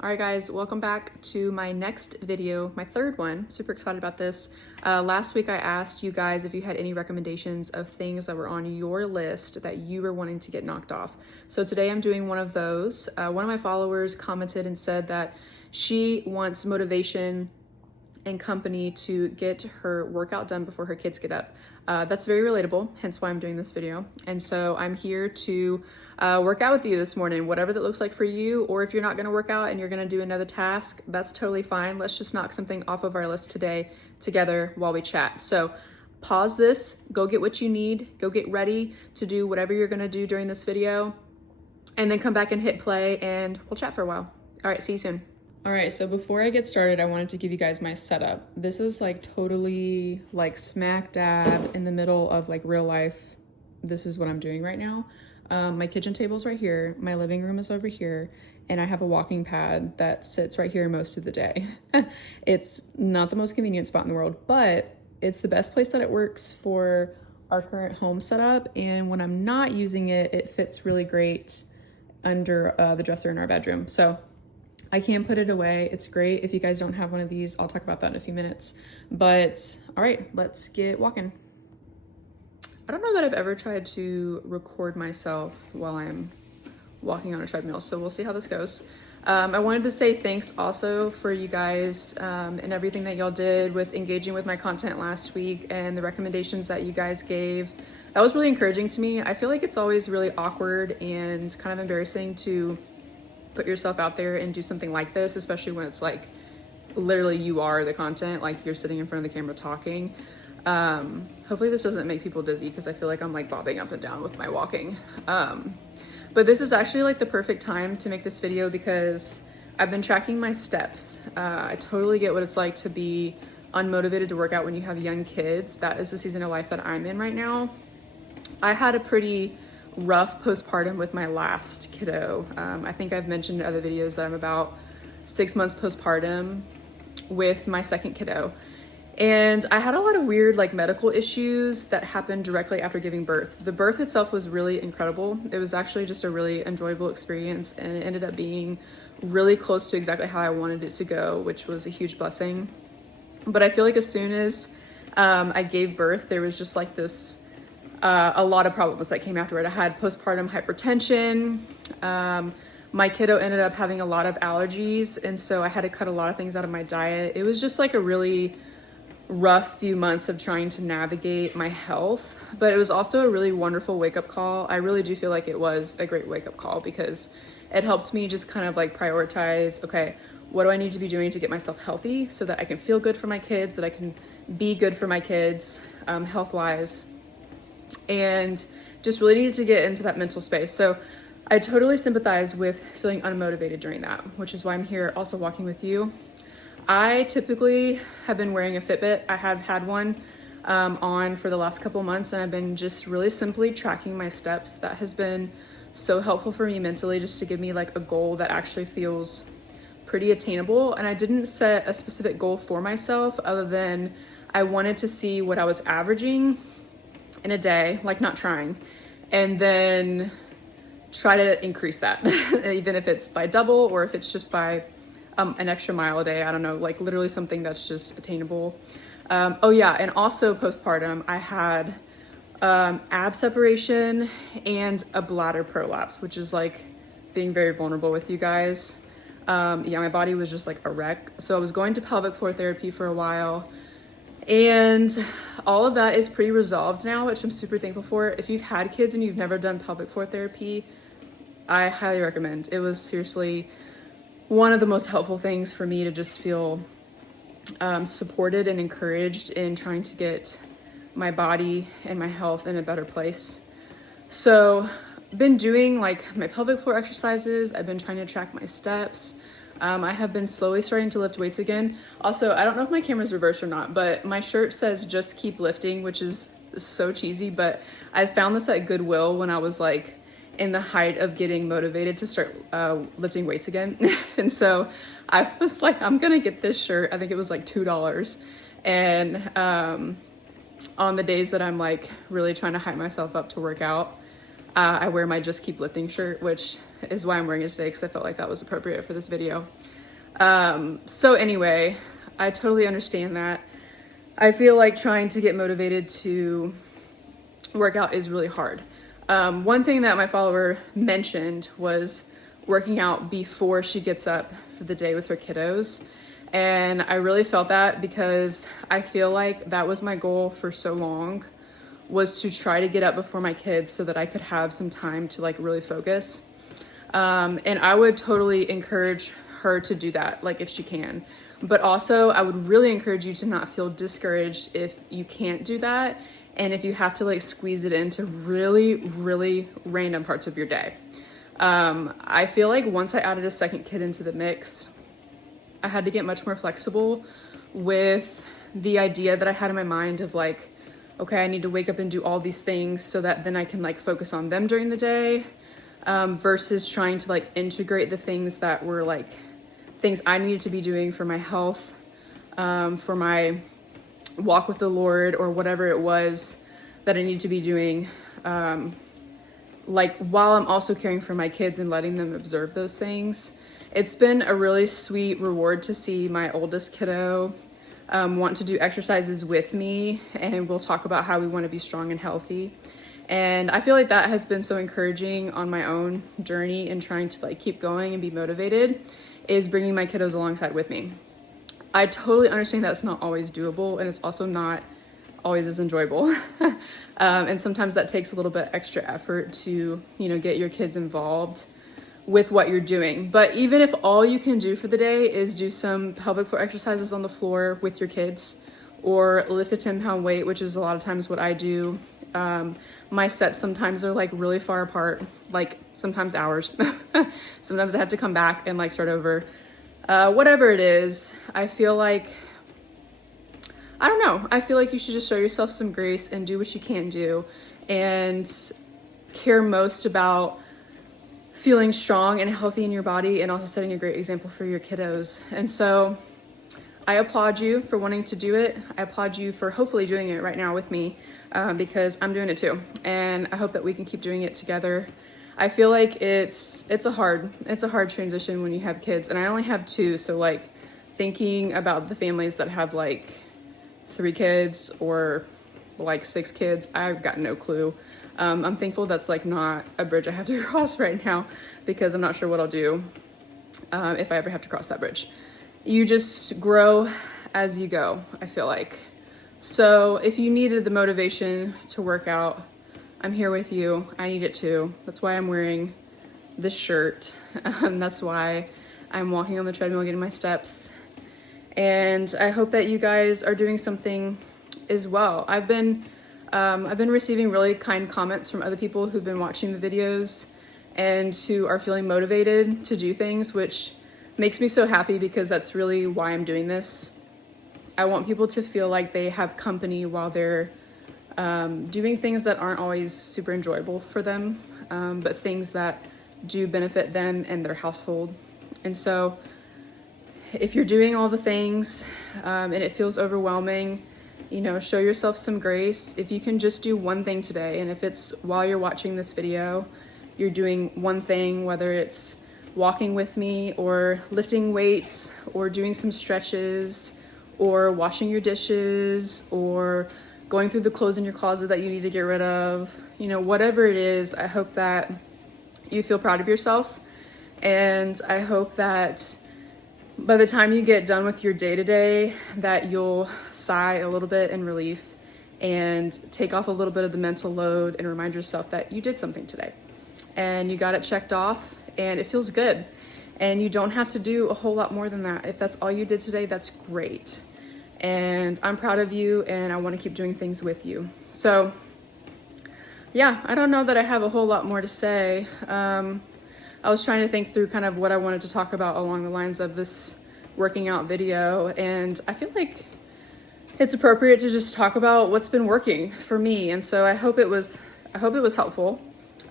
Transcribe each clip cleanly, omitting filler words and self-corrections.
All right, guys, welcome back to my next video, my third one. Super excited about this. Last week I asked you guys if you had any recommendations of things that were on your list that you were wanting to get knocked off. So today I'm doing one of those. One of my followers commented and said that she wants motivation and company to get her workout done before her kids get up. That's very relatable, hence why I'm doing this video. And so I'm here to work out with you this morning, whatever that looks like for you, or if you're not gonna work out and you're gonna do another task, that's totally fine. Let's just knock something off of our list today together while we chat. So pause this, go get what you need, go get ready to do whatever you're gonna do during this video, and then come back and hit play and we'll chat for a while. All right, see you soon. All right, so before I get started, I wanted to give you guys my setup. This is like totally like smack dab in the middle of like real life. This is what I'm doing right now. My kitchen table's right here, my living room is over here, and I have a walking pad that sits right here most of the day. It's not the most convenient spot in the world, but it's the best place that it works for our current home setup. And when I'm not using it, it fits really great under the dresser in our bedroom. So I can put it away. It's great. If you guys don't have one of these, I'll talk about that in a few minutes. But all right, let's get walking. I don't know that I've ever tried to record myself while I'm walking on a treadmill, so we'll see how this goes. I wanted to say thanks also for you guys and everything that y'all did with engaging with my content last week and the recommendations that you guys gave. That was really encouraging to me. I feel like it's always really awkward and kind of embarrassing to put yourself out there and do something like this, especially when it's like literally you are the content, like you're sitting in front of the camera talking. Hopefully this doesn't make people dizzy because I feel like I'm like bobbing up and down with my walking. But this is actually like the perfect time to make this video because I've been tracking my steps. I totally get what it's like to be unmotivated to work out when you have young kids. That is the season of life that I'm in right now. I had a pretty rough postpartum with my last kiddo. I think I've mentioned in other videos that I'm about 6 months postpartum with my second kiddo. And I had a lot of weird like medical issues that happened directly after giving birth. The birth itself was really incredible. It was actually just a really enjoyable experience, and it ended up being really close to exactly how I wanted it to go, which was a huge blessing. But I feel like as soon as I gave birth, there was just like this a lot of problems that came after it. I had postpartum hypertension. My kiddo ended up having a lot of allergies, and so I had to cut a lot of things out of my diet. It was just like a really rough few months of trying to navigate my health, but it was also a really wonderful wake-up call. I really do feel like it was a great wake-up call because it helped me just kind of like prioritize, okay, what do I need to be doing to get myself healthy so that I can feel good for my kids, that I can be good for my kids health-wise, and just really needed to get into that mental space. So I totally sympathize with feeling unmotivated during that, which is why I'm here also walking with you. I typically have been wearing a Fitbit. I have had one on for the last couple months, and I've been just really simply tracking my steps. That has been so helpful for me mentally, just to give me like a goal that actually feels pretty attainable. And I didn't set a specific goal for myself other than I wanted to see what I was averaging in a day, like not trying, and then try to increase that, even if it's by double or if it's just by an extra mile a day. I don't know, like literally something that's just attainable. Oh yeah, and also postpartum, I had ab separation and a bladder prolapse, which is like being very vulnerable with you guys. Yeah, my body was just like a wreck. So I was going to pelvic floor therapy for a while, and all of that is pretty resolved now, which I'm super thankful for. If you've had kids and you've never done pelvic floor therapy, I highly recommend. It was seriously one of the most helpful things for me to just feel supported and encouraged in trying to get my body and my health in a better place. So I've been doing like my pelvic floor exercises. I've been trying to track my steps. I have been slowly starting to lift weights again. Also, I don't know if my camera's reversed or not, but my shirt says just keep lifting, which is so cheesy, but I found this at Goodwill when I was like in the height of getting motivated to start lifting weights again. And so I was like, I'm gonna get this shirt. I think it was like $2. And on the days that I'm like really trying to hype myself up to work out, I wear my Just Keep Lifting shirt, which is why I'm wearing it today, because I felt like that was appropriate for this video. So anyway, I totally understand that. I feel like trying to get motivated to work out is really hard. One thing that my follower mentioned was working out before she gets up for the day with her kiddos. And I really felt that, because I feel like that was my goal for so long, was to try to get up before my kids so that I could have some time to like really focus. And I would totally encourage her to do that, like if she can. But also I would really encourage you to not feel discouraged if you can't do that, and if you have to like squeeze it into really, really random parts of your day. I feel like once I added a second kid into the mix, I had to get much more flexible with the idea that I had in my mind of like, okay, I need to wake up and do all these things so that then I can like focus on them during the day, versus trying to like integrate the things that were like things I needed to be doing for my health, for my walk with the Lord, or whatever it was that I needed to be doing, like while I'm also caring for my kids and letting them observe those things. It's been a really sweet reward to see my oldest kiddo want to do exercises with me, and we'll talk about how we want to be strong and healthy. And I feel like that has been so encouraging on my own journey and trying to like keep going and be motivated, is bringing my kiddos alongside with me. I totally understand that's not always doable, and it's also not always as enjoyable. And sometimes that takes a little bit extra effort to, you know, get your kids involved with what you're doing. But even if all you can do for the day is do some pelvic floor exercises on the floor with your kids, or lift a 10-pound weight, which is a lot of times what I do. My sets sometimes are like really far apart, like sometimes hours. Sometimes I have to come back and like start over. Whatever it is, I feel like, I don't know, I feel like you should just show yourself some grace and do what you can do, and care most about feeling strong and healthy in your body, and also setting a great example for your kiddos. And so I applaud you for wanting to do it. I applaud you for hopefully doing it right now with me, because I'm doing it too. And I hope that we can keep doing it together. I feel like it's a hard transition when you have kids, and I only have 2. So like thinking about the families that have like 3 kids or like 6 kids, I've got no clue. I'm thankful that's like not a bridge I have to cross right now, because I'm not sure what I'll do if I ever have to cross that bridge. You just grow as you go, I feel like. So if you needed the motivation to work out, I'm here with you. I need it too. That's why I'm wearing this shirt. That's why I'm walking on the treadmill, getting my steps. And I hope that you guys are doing something as well. I've been receiving really kind comments from other people who've been watching the videos and who are feeling motivated to do things, which makes me so happy, because that's really why I'm doing this. I want people to feel like they have company while they're doing things that aren't always super enjoyable for them, but things that do benefit them and their household. And so if you're doing all the things and it feels overwhelming, you know, show yourself some grace. If you can just do one thing today, and if it's while you're watching this video, you're doing one thing, whether it's walking with me or lifting weights or doing some stretches or washing your dishes or going through the clothes in your closet that you need to get rid of, you know, whatever it is, I hope that you feel proud of yourself. And I hope that by the time you get done with your day-to-day, that you'll sigh a little bit in relief and take off a little bit of the mental load and remind yourself that you did something today and you got it checked off and it feels good. And you don't have to do a whole lot more than that. If that's all you did today, that's great. And I'm proud of you, and I want to keep doing things with you. So yeah, I don't know that I have a whole lot more to say. I was trying to think through kind of what I wanted to talk about along the lines of this working out video, and I feel like it's appropriate to just talk about what's been working for me. And so I hope it was helpful.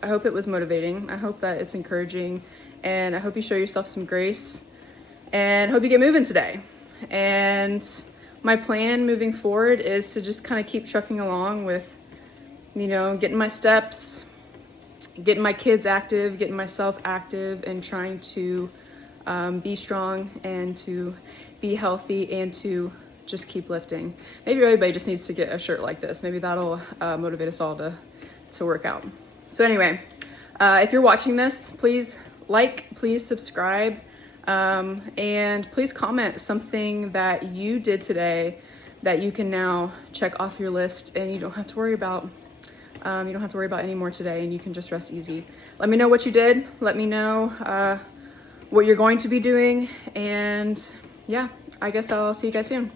I hope it was motivating. I hope that it's encouraging, and I hope you show yourself some grace, and hope you get moving today. And my plan moving forward is to just kind of keep trucking along with, you know, getting my steps, getting my kids active, getting myself active, and trying to be strong and to be healthy and to just keep lifting. Maybe everybody just needs to get a shirt like this. Maybe that'll motivate us all to work out. So anyway, if you're watching this, please like, please subscribe, and please comment something that you did today that you can now check off your list and you don't have to worry about. You don't have to worry about anymore today, and you can just rest easy. Let me know what you did. Let me know what you're going to be doing. And yeah, I guess I'll see you guys soon.